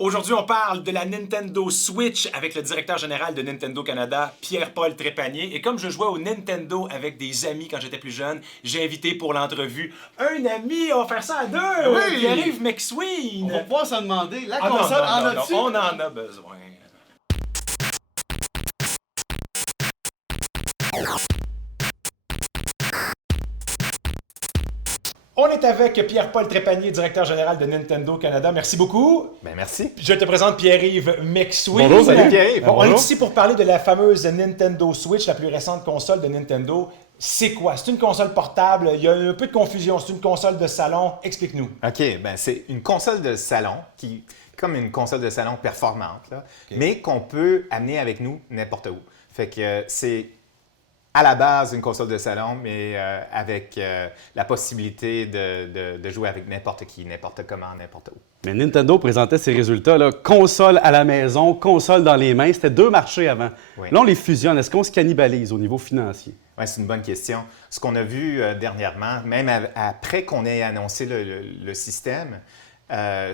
Aujourd'hui, on parle de la Nintendo Switch avec le directeur général de Nintendo Canada, Pierre-Paul Trépanier. Et comme je jouais au Nintendo avec des amis quand j'étais plus jeune, j'ai invité pour l'entrevue un ami. On va faire ça à deux. Oui. Pierre-Yves McSween. On va pouvoir se demander, la Ah non, console non, en non, a-tu? non, on en a besoin. On est avec Pierre-Paul Trépanier, directeur général de Nintendo Canada. Merci beaucoup. Ben merci. Je te présente Pierre-Yves McSween. Bonjour, salut Pierre-Yves. On est Bonjour. ici pour parler de la fameuse Nintendo Switch, la plus récente console de Nintendo. C'est quoi? C'est une console portable. Il y a un peu de confusion. C'est une console de salon. Explique-nous. OK, ben c'est une console de salon qui comme une console de salon performante, là, mais qu'on peut amener avec nous n'importe où. Fait que c'est à la base une console de salon, mais avec la possibilité de jouer avec n'importe qui, n'importe comment, n'importe où. Mais Nintendo présentait ses résultats, là, console à la maison, console dans les mains. C'était deux marchés avant. Oui. Là, on les fusionne. Est-ce qu'on se cannibalise au niveau financier? Oui, c'est une bonne question. Ce qu'on a vu dernièrement, même après qu'on ait annoncé le système,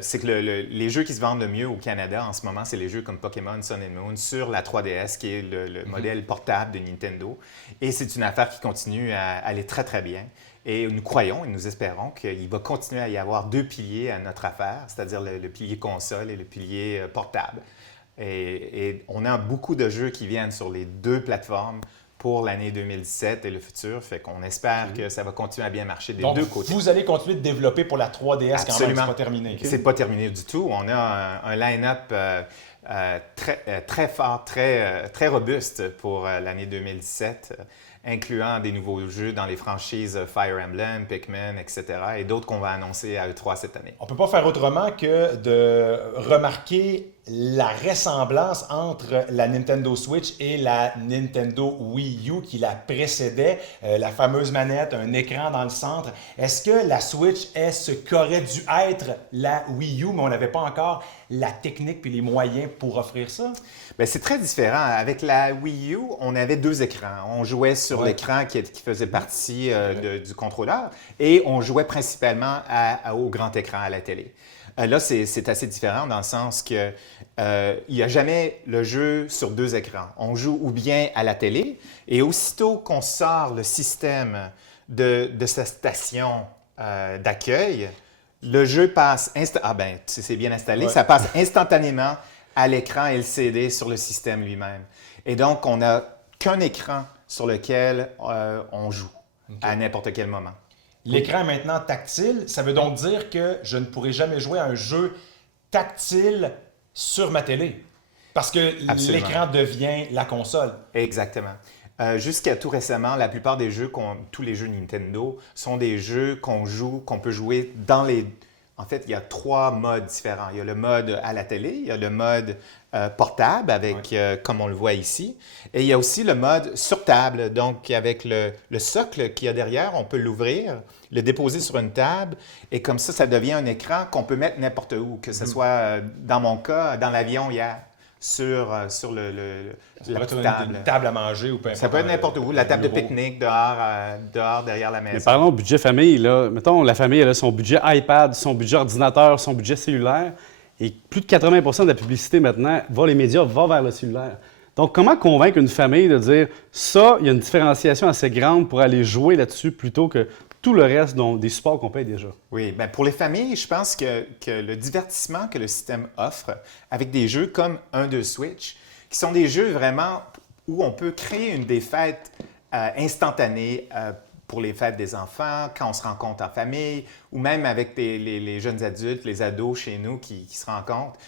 c'est que les jeux qui se vendent le mieux au Canada en ce moment, c'est les jeux comme Pokémon Sun and Moon sur la 3DS, qui est le modèle portable de Nintendo. Et c'est une affaire qui continue à aller très, très bien. Et nous croyons et nous espérons qu'il va continuer à y avoir deux piliers à notre affaire, c'est-à-dire le pilier console et le pilier portable. Et on a beaucoup de jeux qui viennent sur les deux plateformes pour l'année 2017 et le futur. Fait qu'on espère que ça va continuer à bien marcher des deux côtés. Vous allez continuer de développer pour la 3DS quand même. C'est pas terminé. C'est pas terminé du tout. On a un line-up très fort, très robuste pour l'année 2017, incluant des nouveaux jeux dans les franchises Fire Emblem, Pikmin, etc. et d'autres qu'on va annoncer à E3 cette année. On ne peut pas faire autrement que de remarquer la ressemblance entre la Nintendo Switch et la Nintendo Wii U qui la précédait, la fameuse manette, un écran dans le centre. Est-ce que la Switch est ce qu'aurait dû être la Wii U, mais on n'avait pas encore la technique puis les moyens pour offrir ça? Bien, c'est très différent. Avec la Wii U, on avait deux écrans. On jouait sur l'écran qui faisait partie du contrôleur et on jouait principalement au grand écran, à la télé. Là, c'est assez différent dans le sens que il n'y a jamais le jeu sur deux écrans. On joue ou bien à la télé et aussitôt qu'on sort le système de sa station d'accueil, le jeu passe c'est bien installé, ça passe instantanément à l'écran LCD sur le système lui-même. Et donc, on n'a qu'un écran sur lequel on joue à n'importe quel moment. L'écran est maintenant tactile. Ça veut donc dire que je ne pourrai jamais jouer à un jeu tactile sur ma télé. Parce que l'écran devient la console. Exactement. Jusqu'à tout récemment, la plupart des jeux, tous les jeux Nintendo, sont des jeux qu'on peut jouer dans les... En fait, il y a trois modes différents. Il y a le mode à la télé, il y a le mode portable, comme on le voit ici, et il y a aussi le mode sur table, donc avec le socle qu'il y a derrière, on peut l'ouvrir, le déposer sur une table, et comme ça devient un écran qu'on peut mettre n'importe où, que ce soit, dans mon cas, dans l'avion hier, sur la petite table. Une table à manger ou peu importe. Ça peut être n'importe où, la table de pique-nique dehors, derrière la maison. Mais parlons budget famille. Là. Mettons, la famille elle a son budget iPad, son budget ordinateur, son budget cellulaire. Et plus de 80 de la publicité maintenant, les médias, va vers le cellulaire. Donc, comment convaincre une famille de dire ça, il y a une différenciation assez grande pour aller jouer là-dessus plutôt que tout le reste des supports qu'on paye déjà? Oui, bien pour les familles, je pense que le divertissement que le système offre avec des jeux comme 1-2 Switch, qui sont des jeux vraiment où on peut créer des fêtes instantanées pour les fêtes des enfants, quand on se rencontre en famille, ou même avec les jeunes adultes, les ados chez nous qui se rencontrent.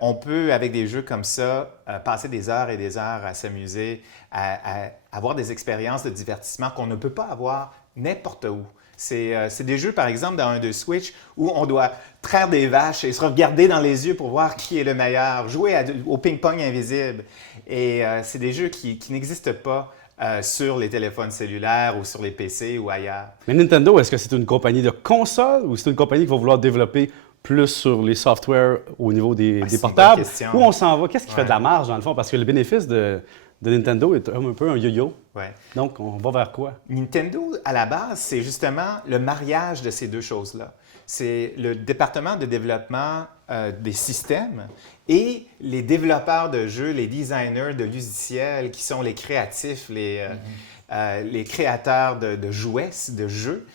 On peut, avec des jeux comme ça, passer des heures et des heures à s'amuser, à avoir des expériences de divertissement qu'on ne peut pas avoir n'importe où. C'est des jeux, par exemple, dans 1-2 Switch, où on doit traire des vaches et se regarder dans les yeux pour voir qui est le meilleur, jouer au ping-pong invisible. Et c'est des jeux qui n'existent pas sur les téléphones cellulaires ou sur les PC ou ailleurs. Mais Nintendo, est-ce que c'est une compagnie de console ou c'est une compagnie qui va vouloir développer plus sur les softwares au niveau des portables? Où on s'en va? Qu'est-ce qui fait de la marge, dans le fond? Parce que le bénéfice de Nintendo est un peu un yo-yo. Ouais. Donc, on va vers quoi? Nintendo, à la base, c'est justement le mariage de ces deux choses-là. C'est le département de développement des systèmes et les développeurs de jeux, les designers de logiciels qui sont les créatifs, les créateurs de jouets, de jeux,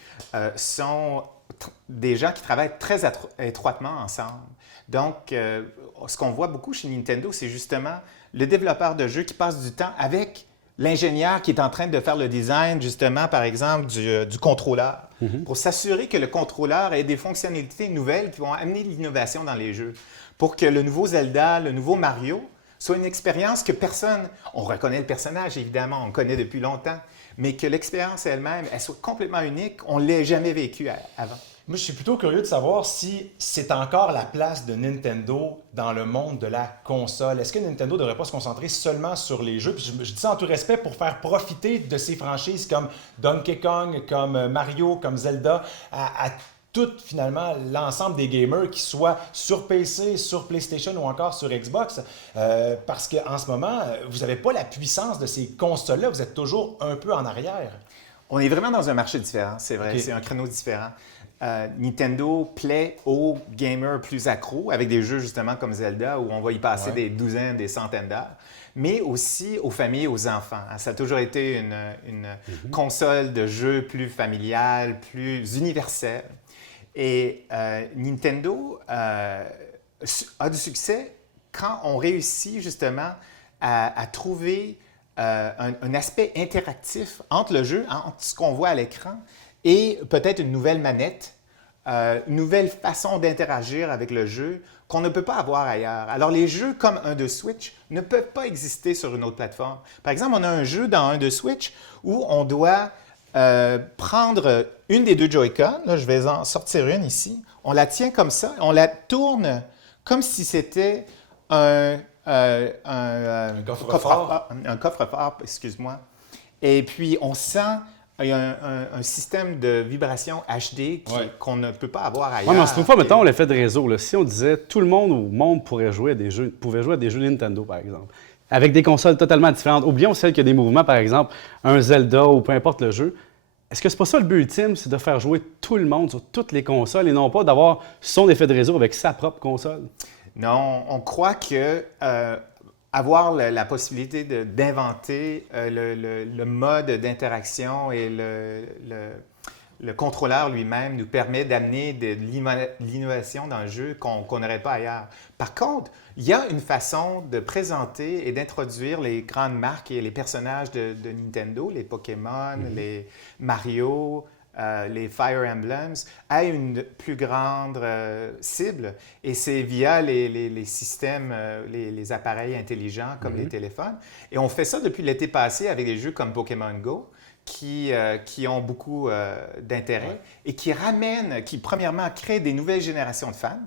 sont des gens qui travaillent très étroitement ensemble. Donc, ce qu'on voit beaucoup chez Nintendo, c'est justement le développeur de jeux qui passe du temps avec l'ingénieur qui est en train de faire le design, justement, par exemple, du contrôleur, pour s'assurer que le contrôleur ait des fonctionnalités nouvelles qui vont amener l'innovation dans les jeux, pour que le nouveau Zelda, le nouveau Mario, soit une expérience que personne... On reconnaît le personnage, évidemment, on le connaît depuis longtemps, mais que l'expérience elle-même, elle soit complètement unique, on ne l'ait jamais vécue avant. Moi, je suis plutôt curieux de savoir si c'est encore la place de Nintendo dans le monde de la console. Est-ce que Nintendo ne devrait pas se concentrer seulement sur les jeux? Puis je dis ça en tout respect pour faire profiter de ces franchises comme Donkey Kong, comme Mario, comme Zelda, à tout finalement l'ensemble des gamers qui soient sur PC, sur PlayStation ou encore sur Xbox. Parce qu'en ce moment, vous n'avez pas la puissance de ces consoles-là. Vous êtes toujours un peu en arrière. On est vraiment dans un marché différent, c'est vrai. Okay. C'est un créneau différent. Nintendo plaît aux gamers plus accros avec des jeux justement comme Zelda où on va y passer des douzaines, des centaines d'heures, mais aussi aux familles, aux enfants. Ça a toujours été une console de jeux plus familiale, plus universelle. Et Nintendo a du succès quand on réussit justement à trouver un aspect interactif entre le jeu, entre ce qu'on voit à l'écran, et peut-être une nouvelle manette, une nouvelle façon d'interagir avec le jeu qu'on ne peut pas avoir ailleurs. Alors, les jeux comme un de Switch ne peuvent pas exister sur une autre plateforme. Par exemple, on a un jeu dans un de Switch où on doit prendre une des deux Joy-Con, là, je vais en sortir une ici, on la tient comme ça, on la tourne comme si c'était un coffre-fort, excuse-moi. Et puis, on sent... Il y a un système de vibration HD qu'on ne peut pas avoir ailleurs. Oui, mais une fois, mettons, l'effet de réseau. Là, si on disait tout le monde au monde pouvait jouer à des jeux Nintendo, par exemple, avec des consoles totalement différentes. Oublions celle qui a des mouvements, par exemple, un Zelda ou peu importe le jeu. Est-ce que c'est pas ça le but ultime, c'est de faire jouer tout le monde sur toutes les consoles et non pas d'avoir son effet de réseau avec sa propre console? Non, on croit que... avoir la possibilité d'inventer le mode d'interaction et le contrôleur lui-même nous permet d'amener de l'innovation dans le jeu qu'on n'aurait pas ailleurs. Par contre, il y a une façon de présenter et d'introduire les grandes marques et les personnages de Nintendo, les Pokémon, les Mario, les Fire Emblems, à une plus grande cible. Et c'est via les systèmes, les appareils intelligents comme les téléphones. Et on fait ça depuis l'été passé avec des jeux comme Pokémon Go, qui ont beaucoup d'intérêt et qui premièrement, créent des nouvelles générations de fans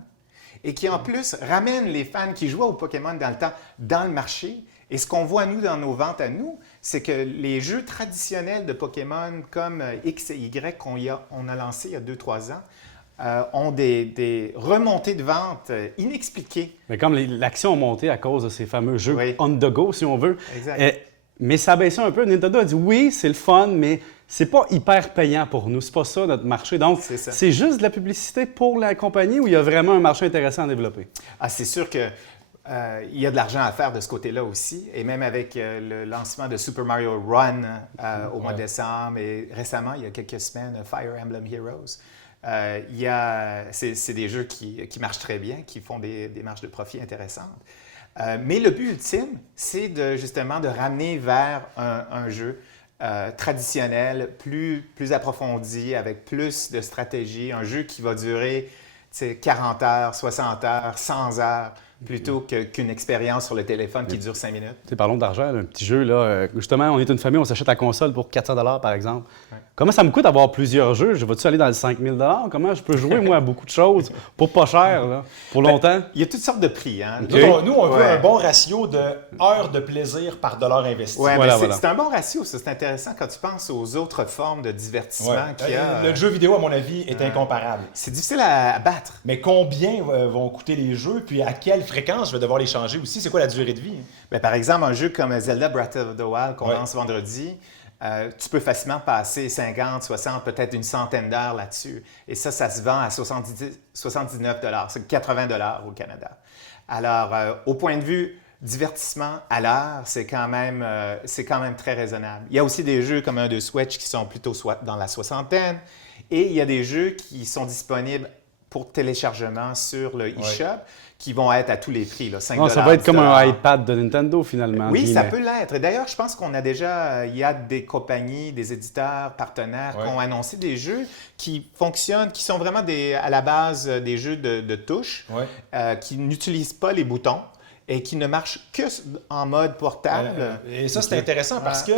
et qui, en plus, ramènent les fans qui jouaient au Pokémon dans le temps dans le marché. Et ce qu'on voit, nous, dans nos ventes à nous, c'est que les jeux traditionnels de Pokémon comme X et Y qu'on a lancés il y a 2-3 ans ont des remontées de ventes inexpliquées. Mais comme l'action a monté à cause de ces fameux jeux on the go, si on veut. Exact. Mais ça a baissé un peu. Nintendo a dit oui, c'est le fun, mais c'est pas hyper payant pour nous. C'est pas ça notre marché. Donc, c'est juste de la publicité pour la compagnie ou il y a vraiment un marché intéressant à développer? Ah, c'est sûr que il y a de l'argent à faire de ce côté-là aussi, et même avec le lancement de Super Mario Run au mois de décembre, et récemment, il y a quelques semaines, Fire Emblem Heroes. C'est des jeux qui marchent très bien, qui font des marges de profit intéressantes. Mais le but ultime, c'est justement de ramener vers un jeu traditionnel, plus approfondi, avec plus de stratégie, un jeu qui va durer 40 heures, 60 heures, 100 heures, plutôt qu'une expérience sur le téléphone qui dure 5 minutes. Parlons d'argent, un petit jeu, là. Justement, on est une famille, on s'achète la console pour 400 $ par exemple. Ouais. Comment ça me coûte d'avoir plusieurs jeux? Je vais-tu aller dans les 5 000 $? Comment je peux jouer, moi, à beaucoup de choses pour pas cher, là, pour longtemps? Il y a toutes sortes de prix. Hein? Okay. Nous, on veut un bon ratio de heures de plaisir par dollar investi. Oui, c'est un bon ratio. C'est intéressant quand tu penses aux autres formes de divertissement qu'il y a. Le jeu vidéo, à mon avis, est incomparable. C'est difficile à battre. Mais combien vont coûter les jeux? Puis à quelle fréquence je vais devoir les changer aussi? C'est quoi la durée de vie? Bien, par exemple, un jeu comme Zelda Breath of the Wild qu'on lance vendredi, tu peux facilement passer 50, 60, peut-être une centaine d'heures là-dessus. Et ça se vend à 79 $. C'est 80 $ au Canada. Alors, au point de vue divertissement à l'heure, c'est quand même très raisonnable. Il y a aussi des jeux comme un de Switch qui sont plutôt dans la soixantaine. Et il y a des jeux qui sont disponibles pour téléchargement sur le eShop qui vont être à tous les prix, là, 5 Non, ça va être comme un iPad de Nintendo, finalement. Oui, ça peut l'être. Et d'ailleurs, je pense qu'on a déjà, il y a des compagnies, des éditeurs, partenaires qui ont annoncé des jeux qui fonctionnent, qui sont vraiment à la base des jeux de touche, qui n'utilisent pas les boutons et qui ne marchent que en mode portable. Et ça, c'est intéressant parce que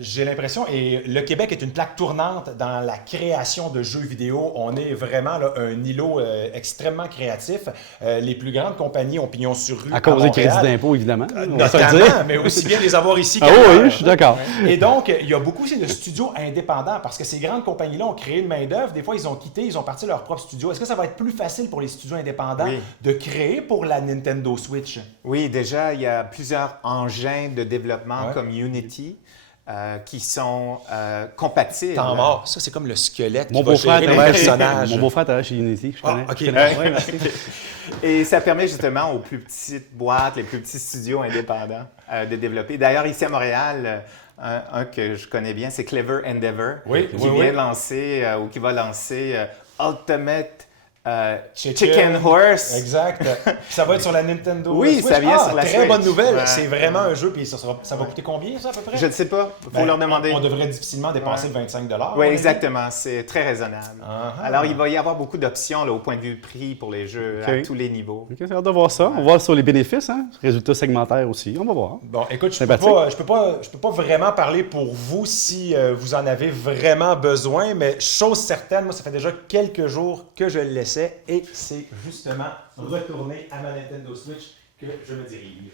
j'ai l'impression, et le Québec est une plaque tournante dans la création de jeux vidéo. On est vraiment là, un îlot extrêmement créatif. Les plus grandes compagnies ont pignon sur rue. À cause des crédits d'impôt, évidemment. Notamment, mais aussi bien les avoir ici qu'à oui, je suis d'accord. Et donc, il y a beaucoup aussi de studios indépendants parce que ces grandes compagnies-là ont créé une main-d'œuvre. Des fois, ils ont quitté, ils ont parti leur propre studio. Est-ce que ça va être plus facile pour les studios indépendants de créer pour la Nintendo Switch? Oui, déjà, il y a plusieurs engins de développement comme Unity qui sont compatibles. Temps mort, ça c'est comme le squelette Mon qui va gérer les personnages. Mon beau-frère travaille chez Unity, je connais. OK. Ouais, merci. Et ça permet justement aux plus petites boîtes, les plus petits studios indépendants de développer. D'ailleurs, ici à Montréal, un que je connais bien, c'est Clever Endeavor, qui vient de lancer ou qui va lancer Ultimate Chicken Horse. Exact. Ça va être sur la Nintendo Oui, Switch. ça vient sur la très Switch. bonne nouvelle. Ouais. C'est vraiment un jeu. Puis ça va coûter combien, ça, à peu près? Je ne sais pas. Il faut leur demander. On devrait difficilement dépasser 25 $. Oui, exactement. C'est très raisonnable. Uh-huh. Alors, il va y avoir beaucoup d'options là, au point de vue prix pour les jeux à tous les niveaux. OK, c'est hâte de voir ça. On va voir sur les bénéfices, hein? Résultats segmentaires aussi. On va voir. Bon, écoute, je peux pas vraiment parler pour vous si vous en avez vraiment besoin, mais chose certaine, moi, ça fait déjà quelques jours que je le laissais et c'est justement retourner à ma Nintendo Switch que je me dirige.